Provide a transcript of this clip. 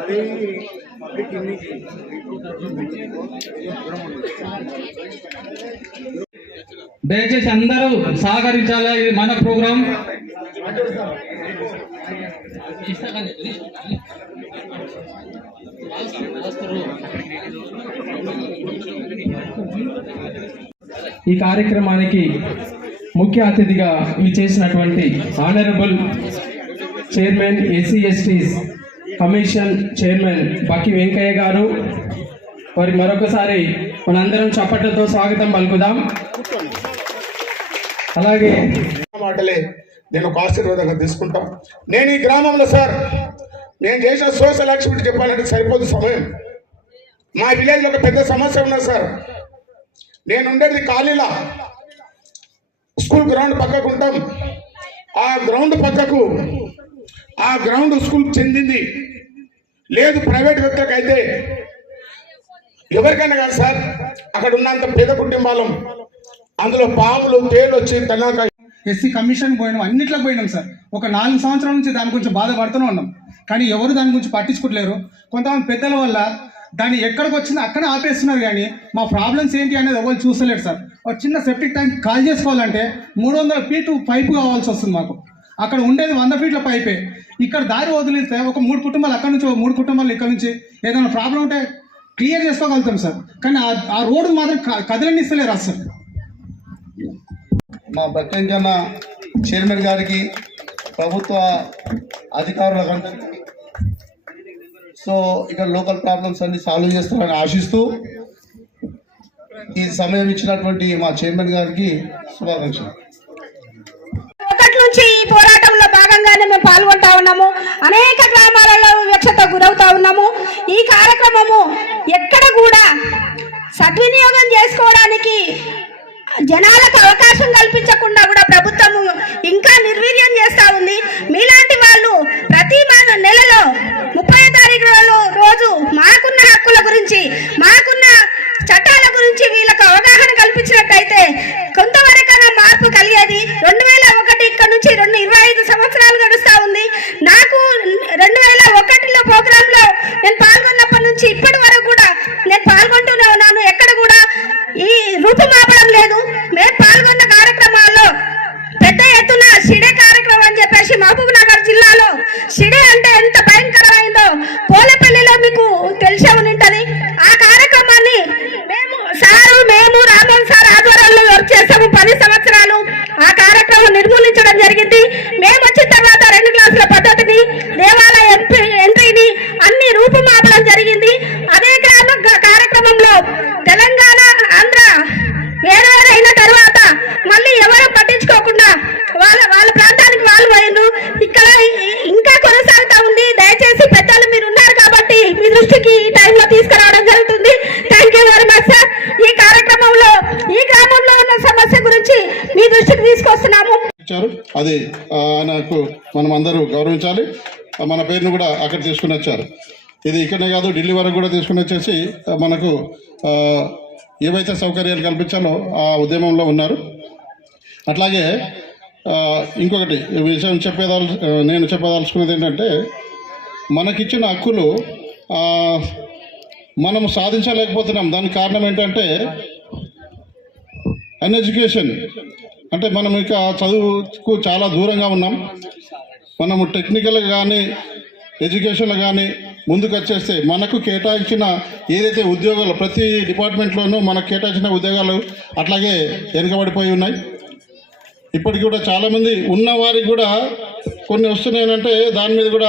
అది పబ్లిక్ దయచేసి అందరూ సహకరించాలి? ఇది మన ప్రోగ్రామ్ ఇస్తా ఈ కార్యక్రమానికి ముఖ్య అతిథిగా ఇవి చేసినటువంటి honourable chairman SC STs commission chairman Bakki Venkaiah garu. మరి మరొకసారి మనందరం చప్పట్లతో స్వాగతం పలుకుదాం. అలాగే మాటలే నేను ఒక ఆశీర్వాదంగా తీసుకుంటాం. నేను ఈ గ్రామంలో సార్ నేను చేసిన సోషల్ యాక్టివిటీ చెప్పాలంటే సరిపోదు సమయం. మా విలేజ్లో ఒక పెద్ద సమస్య ఉన్నది సార్. నేను ఉండేది ఖాళీలా స్కూల్ గ్రౌండ్ పక్కకు ఉంటాం. ఆ గ్రౌండ్ పక్కకు ఆ గ్రౌండ్ స్కూల్ చెందింది. లేదు ప్రైవేట్ వ్యక్తులకు అయితే ఎవరికైనా కాదు సార్. అక్కడ ఉన్నంత పేద కుటుంబాలం. అందులో పాములు తేలు వచ్చి తనక ఎస్సీ కమిషన్ పోయినాం అన్నిట్లో పోయినాం సార్. ఒక నాలుగు సంవత్సరాల నుంచి దాని గురించి బాధపడుతూనే ఉన్నాం. కానీ ఎవరు దాని గురించి పట్టించుకోవట్లేరు కొంతమంది పెద్దల వల్ల దాన్ని ఎక్కడికి వచ్చిందో అక్కడ ఆపేస్తున్నారు కానీ మా ప్రాబ్లమ్స్ ఏంటి అనేది ఎవరు చూస్తలేరు సార్. ఒక చిన్న సెప్టిక్ ట్యాంక్ కాల్ చేసుకోవాలంటే మూడు వందల ఫీటు పైపు కావాల్సి వస్తుంది మాకు. అక్కడ ఉండేది వంద ఫీట్ల పైపే ఇక్కడ దారి వదిలితే ఒక మూడు కుటుంబాలు అక్కడ నుంచి ఒక మూడు కుటుంబాలు ఇక్కడ నుంచి ఏదైనా ప్రాబ్లం ఉంటే క్లియర్ చేసుకోగలుగుతాం సార్. కానీ ఆ- ఆ రోడ్డు మాత్రం క- కదలనిస్తలేరు అసలు మా బక్కంజన్న చైర్మన్ గారికి ప్రభుత్వ అధికారులకు సో ఇక్కడ లోకల్ ప్రాబ్లమ్స్ అన్ని సాల్వ్ చేస్తారని ఆశిస్తూ ఈ సమయం ఇచ్చినటువంటి మా చైర్మన్ గారికి శుభాకాంక్షలు. ఒకటి నుంచి ఈ పోరాటంలో భాగంగానే మేము పాల్గొంటా ఉన్నాము. అనేక గ్రామాలలో వివక్షత గురవుతా ఉన్నాము. ఈ కార్యక్రమము ఎక్కడ కూడా సద్వినియోగం చేసుకోవడానికి జనాలకు అవకాశం కల్పించకుండా కూడా ప్రభుత్వము ఇంకా నిర్వీర్యం చేస్తా ఉంది మీలాంటి వాళ్ళు ప్రతి మన నెలలో ముప్పై తారీఖు రోజు మాకున్న హక్కుల గురించి మాకున్న చట్టాల గురించి వీళ్ళకు అవగాహన కల్పించినట్టయితే కొంతవరకైనా మార్పు కలిగేది రెండు వేల ఒకటి ఇక్కడ నుంచి రెండు ఇరవై ఐదు సంవత్సరాలు గడుస్తా ఉంది. నాకు రెండు వేల ఒకటిలో ప్రోగ్రామ్లో నేను పాల్గొన్నప్పటి నుంచి ఇప్పటి వరకు కూడా నేను పాల్గొంటూనే ఉన్నాను. ఎక్కడ కూడా ఈ రూపుమాపడం లేదు. మేము పాల్గొన్న కార్యక్రమాల్లో పెద్ద ఎత్తున షిడే కార్యక్రమం అని చెప్పేసి మహబూబ్ నగర్ జిల్లాలో షిడే అంటే ఎంత భయంకరమైందో పోలపల్లిలో మీకు తెలిసే ఉంటది ఆ కార్యక్రమాన్ని మేము సారు మేము రామన్ సార్ ఆధ్వర్యంలో వర్క్ చేసాము పది సంవత్సరాలు నిర్మూలించడం జరిగింది. మేము వచ్చిన తర్వాత రెండు క్లాసుల పద్ధతిని దేవాలయ ఎంట్రీని అన్ని రూపుమాపడం జరిగింది. అదే గ్రామ గ- కార్యక్రమంలో తెలంగాణ ఆంధ్ర వేరే అయిన తర్వాత మళ్ళీ ఎవరు పట్టించుకోకుండా వాళ్ళ వాళ్ళ ప్రాంతానికి వాళ్ళు పోయిండ్రు. ఇక్కడ ఇంకా కొనసాగుతా ఉంది. దయచేసి పెద్దలు మీరు ఉన్నారు కాబట్టి మీ దృష్టికి ఈ టైంలో తీసుకురావడం జరుగుతుంది. Thank you very much sir ఈ కార్యక్రమంలో ఈ గ్రామంలో ఉన్న సమస్య గురించి మీ దృష్టికి తీసుకొస్తున్నాము. ఇచ్చారు. అది ఆయనకు మనం అందరూ గౌరవించాలి మన పేరును కూడా అక్కడ తీసుకుని వచ్చారు. ఇది ఇక్కడనే కాదు ఢిల్లీ వరకు కూడా తీసుకుని వచ్చేసి మనకు ఏవైతే సౌకర్యాలు కల్పించాలో ఆ ఉద్యమంలో ఉన్నారు. అట్లాగే ఇంకొకటి విషయం చెప్పేదాల్ నేను చెప్పదలుచుకున్నది ఏంటంటే మనకిచ్చిన హక్కులు మనం సాధించలేకపోతున్నాం. దానికి కారణం ఏంటంటే అన్ఎడ్యుకేషన్ అంటే మనం ఇక చదువుకు చాలా దూరంగా ఉన్నాం. మనము టెక్నికల్ కానీ ఎడ్యుకేషన్లో కానీ ముందుకు వచ్చేస్తే మనకు కేటాయించిన ఏదైతే ఉద్యోగాలు ప్రతి డిపార్ట్మెంట్లోనూ మనకు కేటాయించిన ఉద్యోగాలు అట్లాగే వెనుకబడిపోయి ఉన్నాయి. ఇప్పటికి కూడా చాలామంది ఉన్న వారికి కూడా కొన్ని వస్తున్నాయంటే దాని మీద కూడా